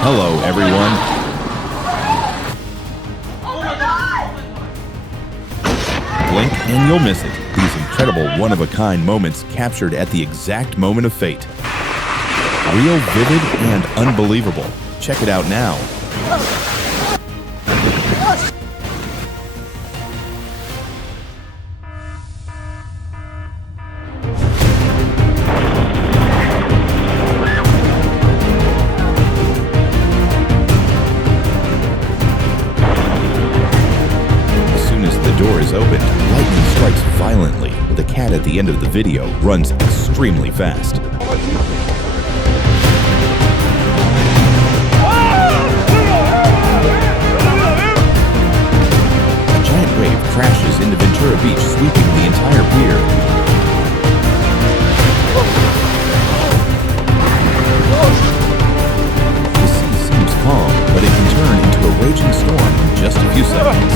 Hello, everyone. Blink and you'll miss it. These incredible one-of-a-kind moments captured at the exact moment of fate. Real, vivid, and unbelievable. Check it out now. Door is opened, lightning strikes violently. The cat at the end of the video runs extremely fast. A giant wave crashes into Ventura Beach, sweeping the entire pier. The sea seems calm, but it can turn into a raging storm in just a few seconds.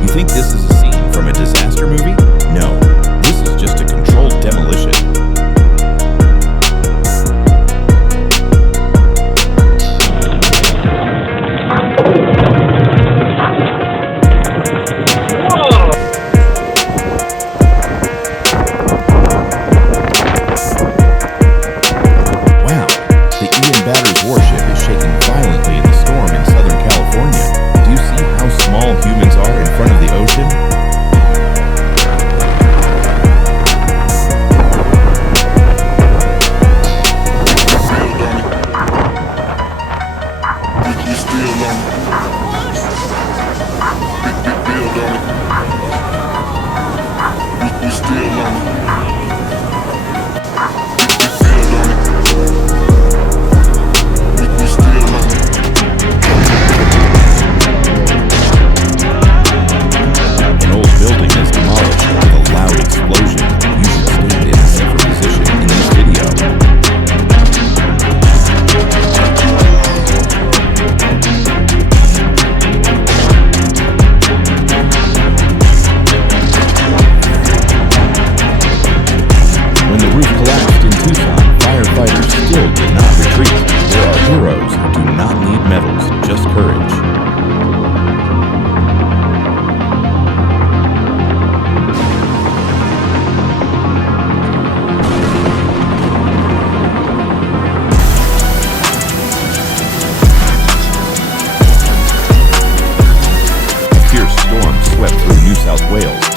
You think this is a scene from a disaster movie? No, this is just a controlled demolition.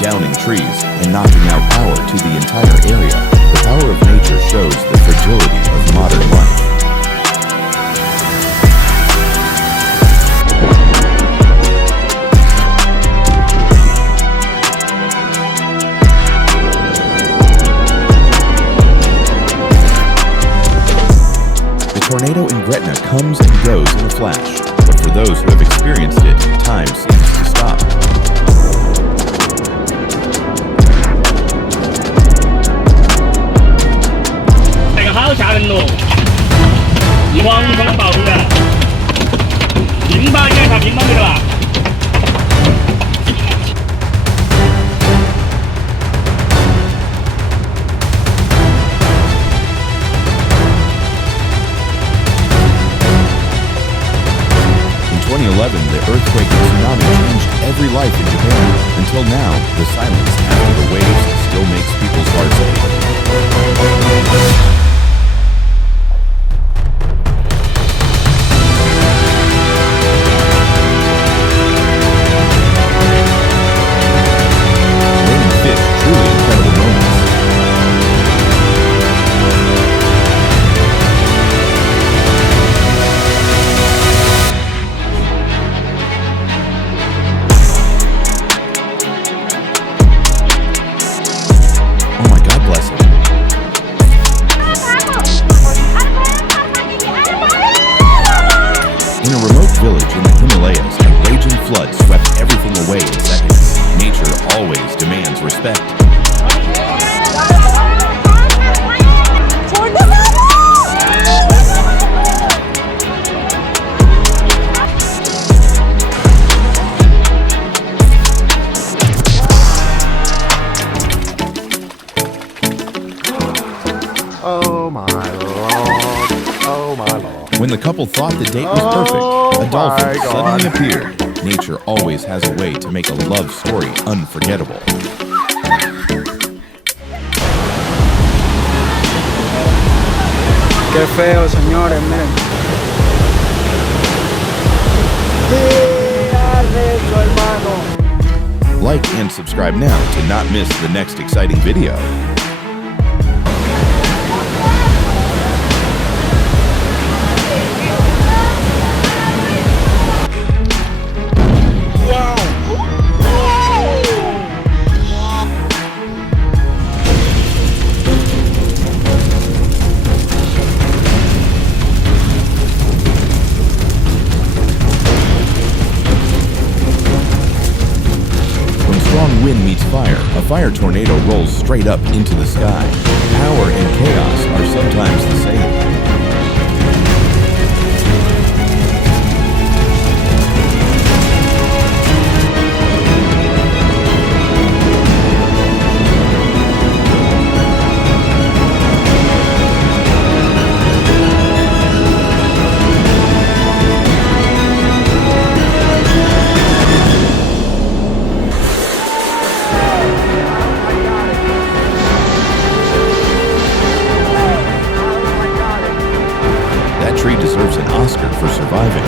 Downing trees and knocking out power to the entire area. The power of nature shows the fragility of modern life. The tornado in Gretna comes and goes in a flash, but for those who have experienced it, time seems to stop. In 2011, the earthquake and tsunami changed every life in Japan. Until now, the silence after the waves still makes people's hearts ache. When the couple thought the date was perfect, a dolphin suddenly appeared. Nature always has a way to make a love story unforgettable. Qué feo, señores, miren. Like and subscribe now to not miss the next exciting video. Strong wind meets fire, a fire tornado rolls straight up into the sky. Power and chaos are sometimes the same. That tree deserves an Oscar for surviving.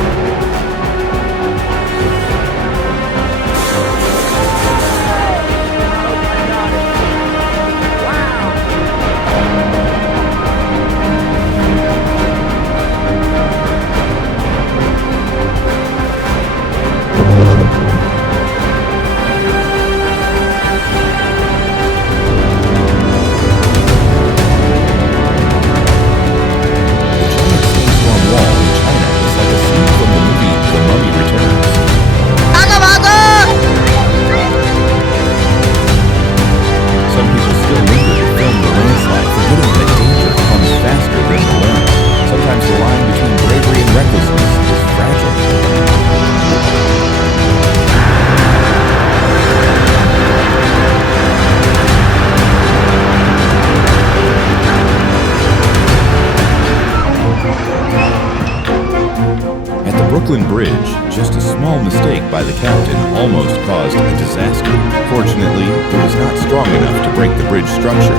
Brooklyn Bridge, just a small mistake by the captain almost caused a disaster. Fortunately, it was not strong enough to break the bridge structure.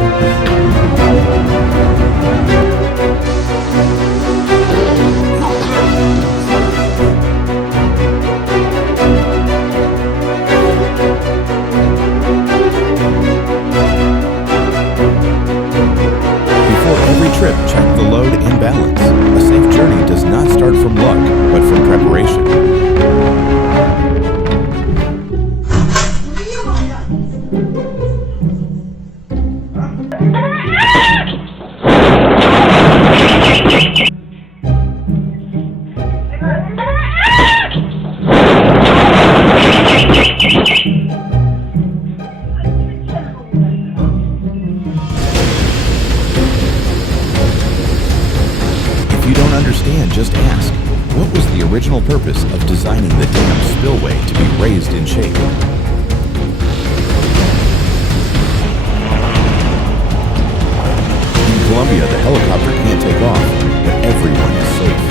Before every trip, check the load and balance. A safe journey does not start from luck, but from preparation. If you don't understand, just ask. What was the original purpose of designing the dam spillway to be raised in shape? In Colombia, the helicopter can't take off, but everyone is safe.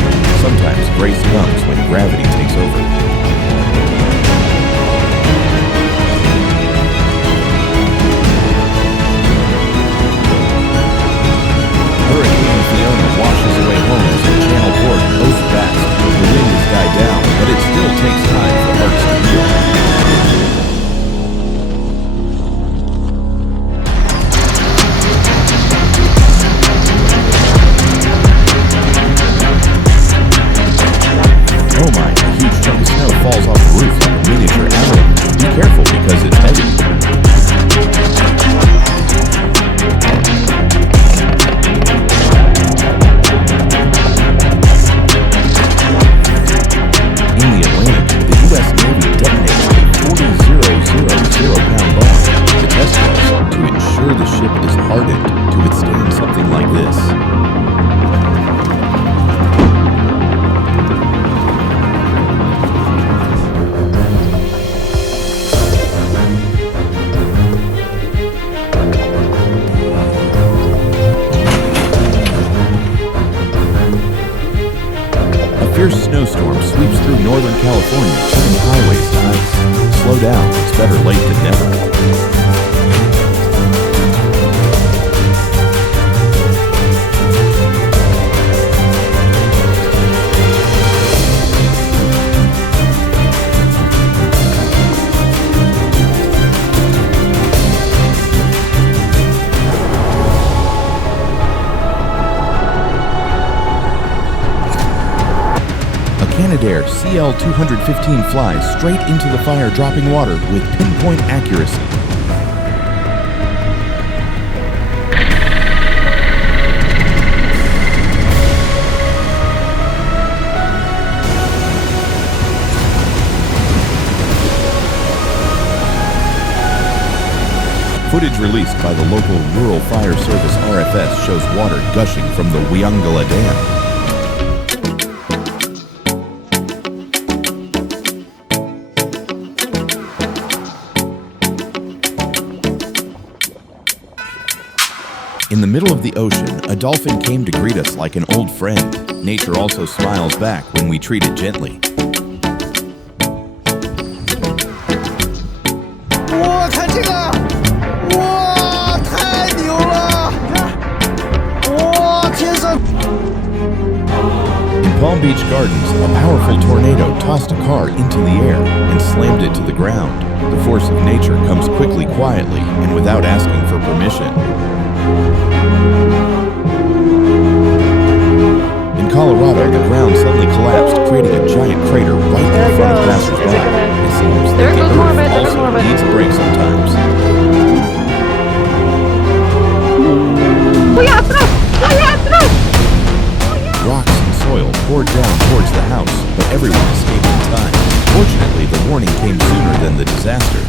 Sometimes grace comes when gravity takes over. Hurricane Fiona washes away homes in Channel Port Coast Basque. The wind has died down, but it still takes time for hearts to heal. Oh my, a huge chunk of fierce snowstorm sweeps through Northern California, turning highways to ice. Slow down, it's better late than never. Canadair CL-215 flies straight into the fire, dropping water with pinpoint accuracy. Footage released by the local Rural Fire Service RFS shows water gushing from the Wiangala Dam. In the middle of the ocean, a dolphin came to greet us like an old friend. Nature also smiles back when we treat it gently. In Palm Beach Gardens, a powerful tornado tossed a car into the air and slammed it to the ground. The force of nature comes quickly, quietly, and without asking for permission. In Colorado, the ground suddenly collapsed, creating a giant crater right in front of passers-by. It seems that the Earth also needs a break sometimes. Rocks and soil poured down towards the house, but everyone escaped in time. Fortunately, the warning came sooner than the disaster.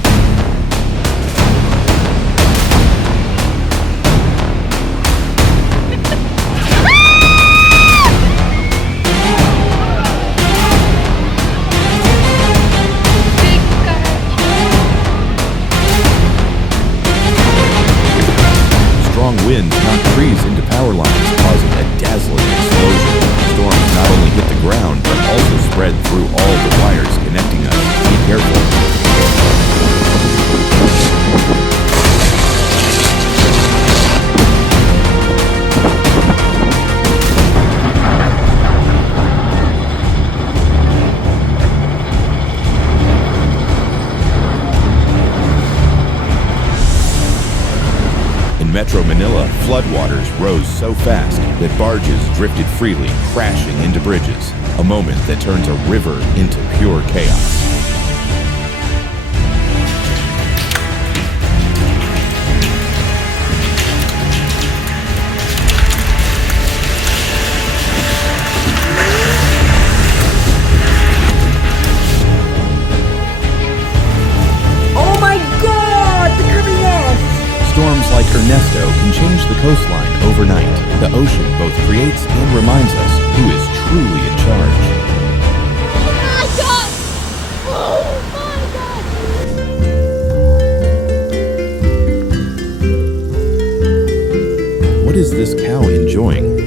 Winds knocked trees into power lines, causing a dazzling explosion. Storms not only hit the ground, but also spread through all the wires connecting us. Be careful. Metro Manila, floodwaters rose so fast that barges drifted freely, crashing into bridges, a moment that turns a river into pure chaos. Storms like Ernesto can change the coastline overnight. The ocean both creates and reminds us who is truly in charge. Oh my God! What is this cow enjoying?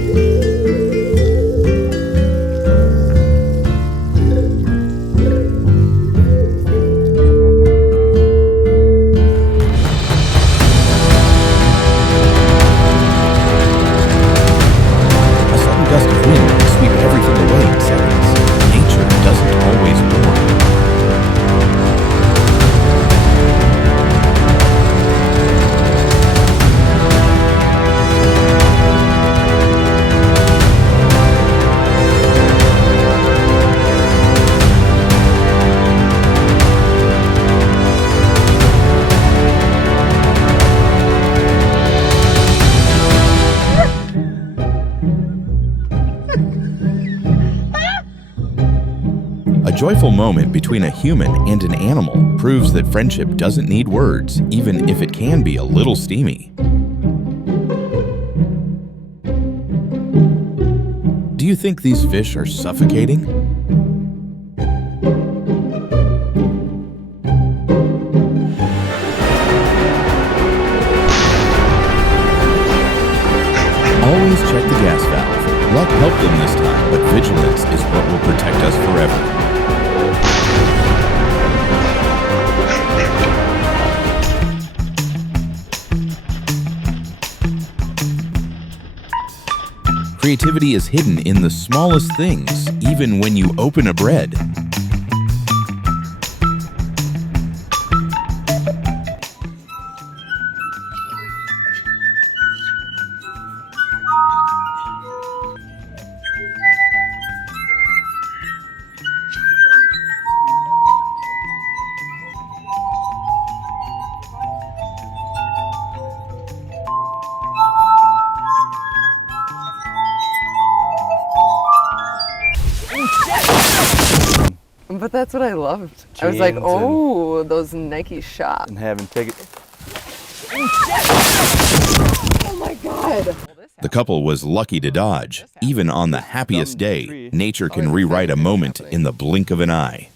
A joyful moment between a human and an animal proves that friendship doesn't need words, even if it can be a little steamy. Do you think these fish are suffocating? Always check the gas valve. Luck helped them this time, but vigilance is what will protect Creativity is hidden in the smallest things, even when you open a bread. But that's what I loved. I was like, Jeans oh, those Nike shots. And having tickets. Oh my God. The couple was lucky to dodge. Even on the happiest day, nature can rewrite a moment in the blink of an eye.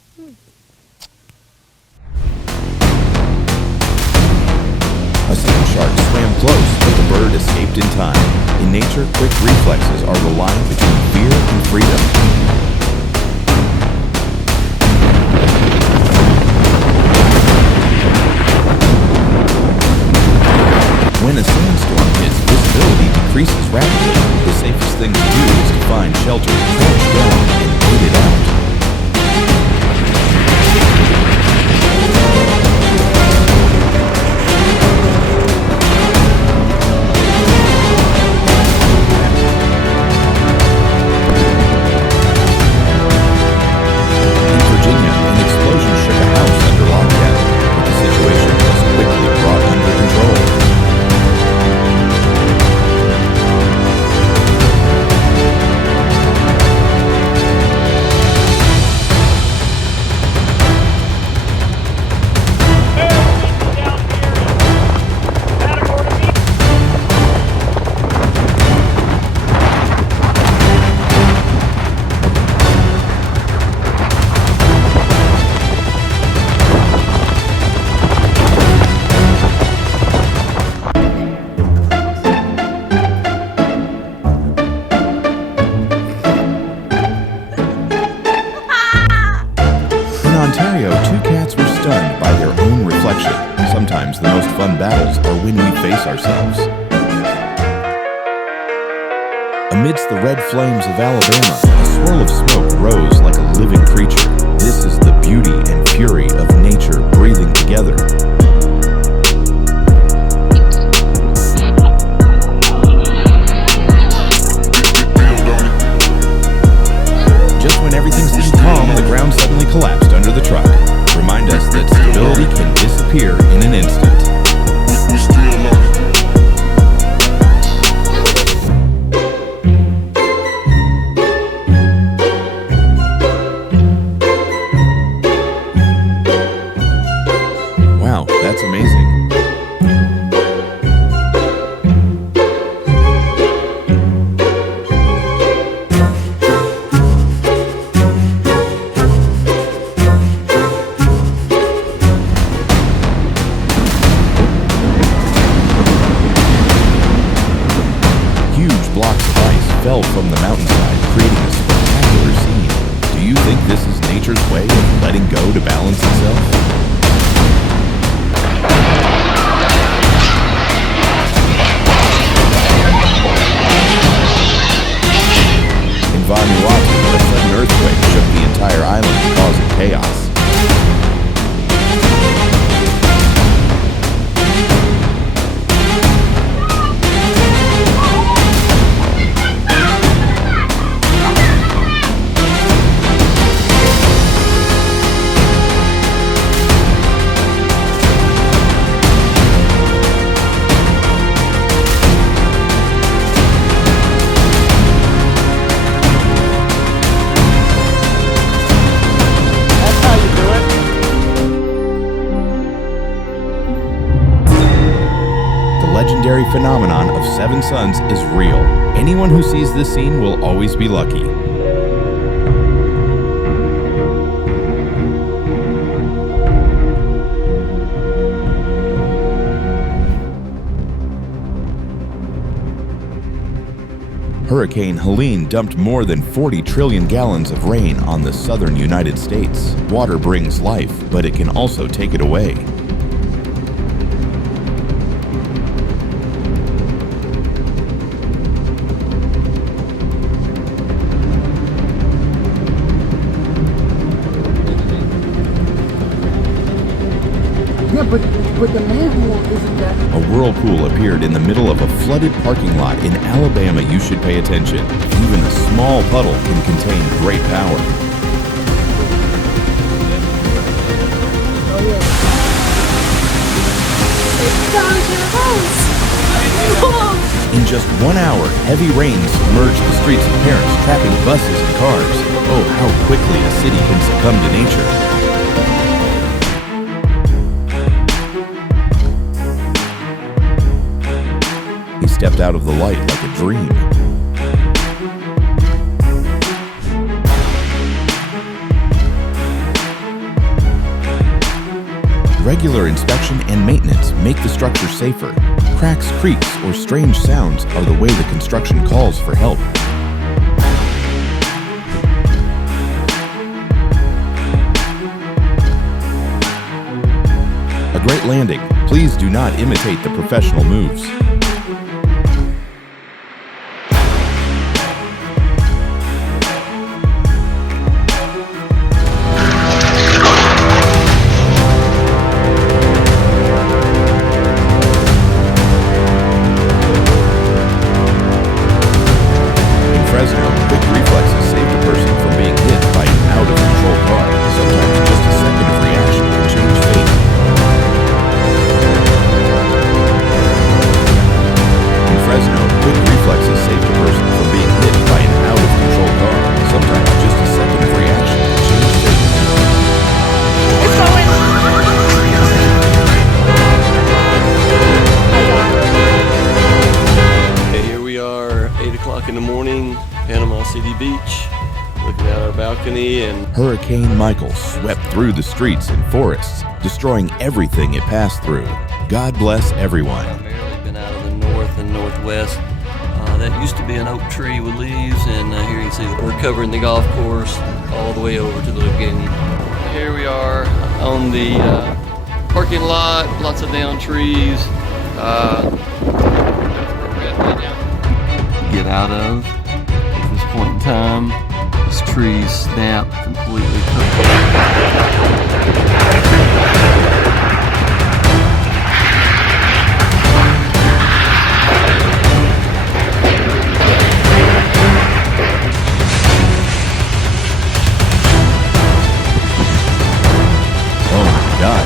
A sand shark swam close, but the bird escaped in time. In nature, quick reflexes are the line between fear and freedom. When a sandstorm hits, visibility decreases rapidly. The safest thing to do is to find shelter, crouch down, and wait it out. In Virginia, an explosion shook a house under lockdown, but the situation was quickly brought under control. Sometimes the most fun battles are when we face ourselves. Amidst the red flames of Alabama, a swirl of smoke rose like a living creature. This is the beauty and fury of nature breathing together. Just when everything seemed calm, the ground suddenly collapsed under the truck. Remind us that stability can disappear in an instant. Wow, that's amazing. Fell from the mountainside, creating a spectacular scene. Do you think this is nature's way of letting go to balance itself? In Vanuatu, a sudden earthquake shook the entire island, causing chaos. The legendary phenomenon of seven suns is real. Anyone who sees this scene will always be lucky. Hurricane Helene dumped more than 40 trillion gallons of rain on the southern United States. Water brings life, but it can also take it away. Yeah, but the manhole isn't that. A whirlpool appeared in the middle of a flooded parking lot in Alabama. You should pay attention. Even a small puddle can contain great power. Oh yeah. It's down to the house. In just 1 hour, heavy rains submerged the streets of Paris, trapping buses and cars. Oh, how quickly a city can succumb to nature. He stepped out of the light like a dream. Regular inspection and maintenance make the structure safer. Cracks, creaks, or strange sounds are the way the construction calls for help. A great landing. Please do not imitate the professional moves. Hurricane Michael swept through the streets and forests, destroying everything it passed through. God bless everyone. Primarily been out of the north and northwest. That used to be an oak tree with leaves, and here you can see that we're covering the golf course all the way over to the lagoon. Here we are on the parking lot, lots of down trees. Get out of at this point in time. This tree snapped completely. Oh my God.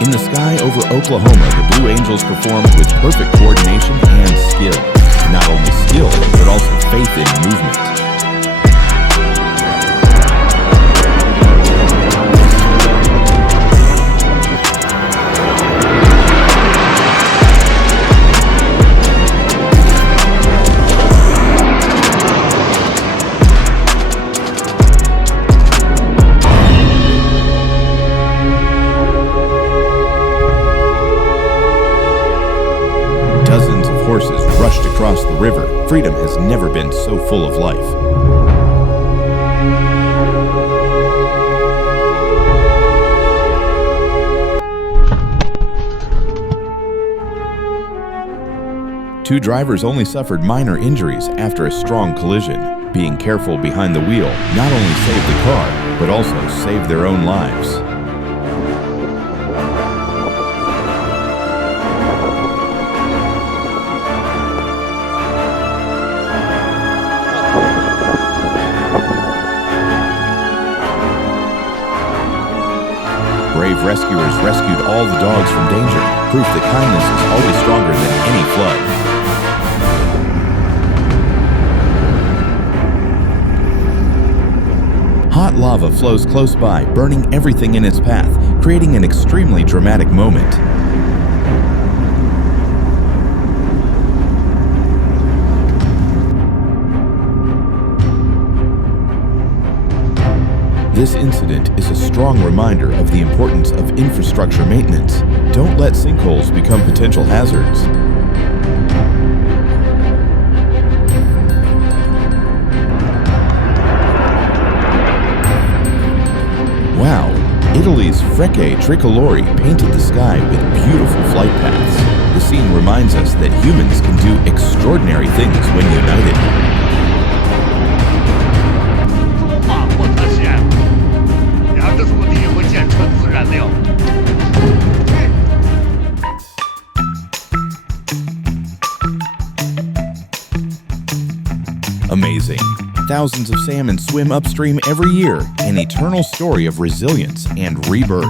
In the sky over Oklahoma, the Blue Angels performed with perfect coordination and skill. Not only skill, but also faith in movement. Horses rushed across the river. Freedom has never been so full of life. Two drivers only suffered minor injuries after a strong collision. Being careful behind the wheel not only saved the car, but also saved their own lives. brave rescuers rescued all the dogs from danger, proof that kindness is always stronger than any flood. Hot lava flows close by, burning everything in its path, creating an extremely dramatic moment. This incident is a strong reminder of the importance of infrastructure maintenance. Don't let sinkholes become potential hazards. Wow, Italy's Frecce Tricolori painted the sky with beautiful flight paths. The scene reminds us that humans can do extraordinary things when united. Amazing. Thousands of salmon swim upstream every year, an eternal story of resilience and rebirth.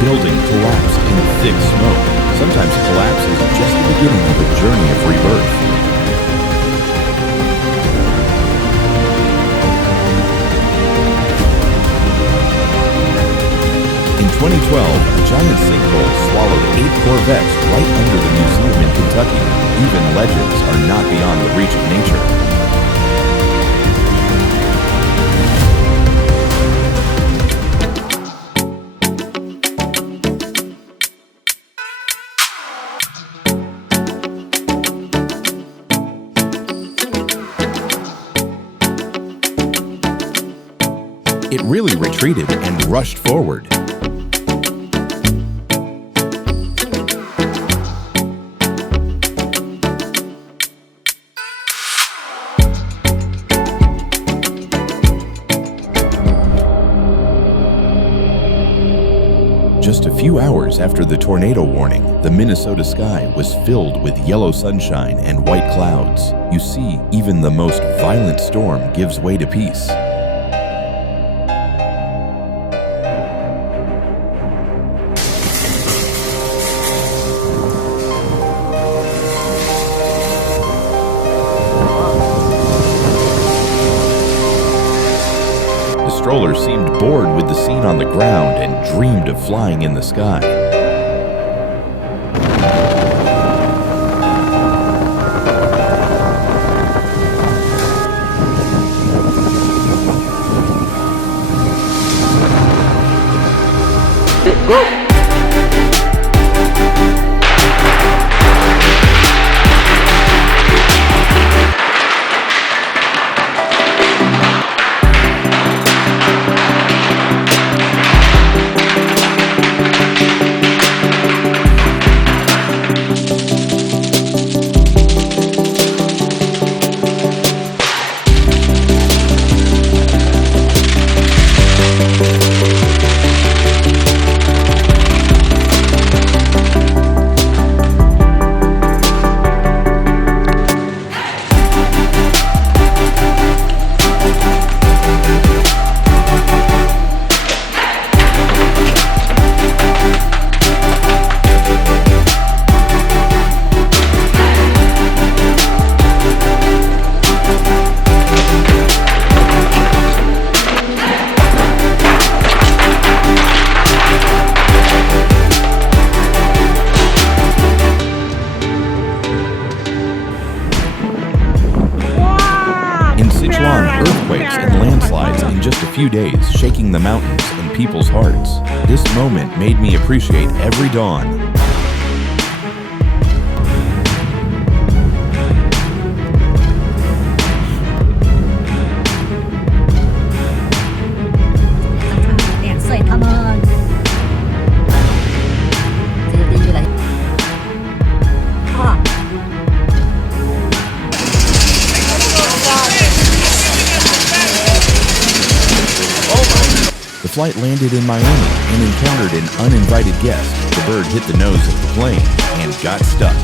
Building collapsed in thick smoke. Sometimes collapse is just the beginning of a journey of rebirth. In 2012, a giant sinkhole swallowed 8 Corvettes right under the museum in Kentucky. Even legends are not beyond the reach of nature. It really retreated and rushed forward. Just a few hours after the tornado warning, the Minnesota sky was filled with yellow sunshine and white clouds. You see, even the most violent storm gives way to peace. The stroller seemed bored with the scene on the ground and dreamed of flying in the sky. Earthquakes and landslides in just a few days, shaking the mountains and people's hearts. This moment made me appreciate every dawn. The flight landed in Miami and encountered an uninvited guest. The bird hit the nose of the plane and got stuck.